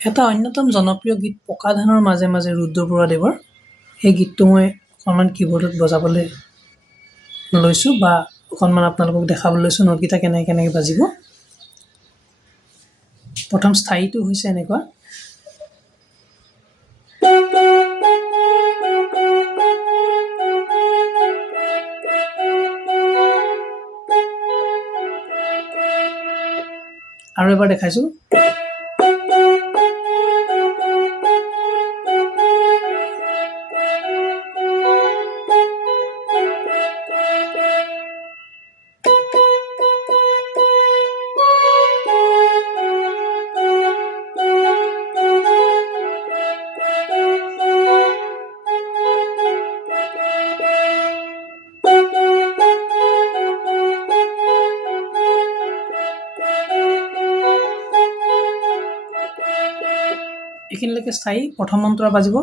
এটা অন্যতম জনপ্ৰিয় গীত পকা ধানৰ মাজে মাজে ৰুদ্ৰপূৰদেৱৰ সেই গীতটো মই অকণমান কীবৰ্ডত বজাবলৈ লৈছোঁ বা অকণমান আপোনালোকক দেখাবলৈ লৈছোঁ নোটকেইটা কেনেকৈ বাজিব। প্ৰথম স্থায়ীটো হৈছে এনেকুৱা। আৰু এবাৰ দেখাইছোঁ। এইখিনিলৈকে স্থায়ী। প্ৰথম অন্তৰা বাজিব।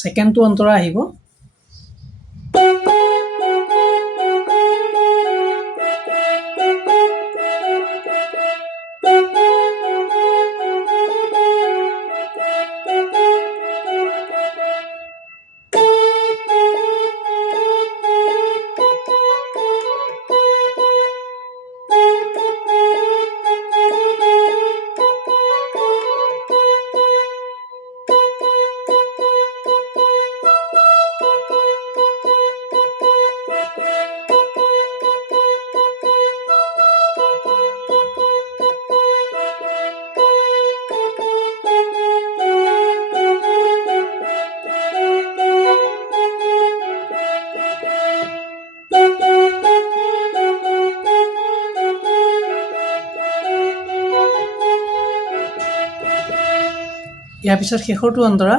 ছেকেণ্ডটো অন্তৰা আহিব। ইয়াৰ পিছত শেষৰটো অন্তৰা।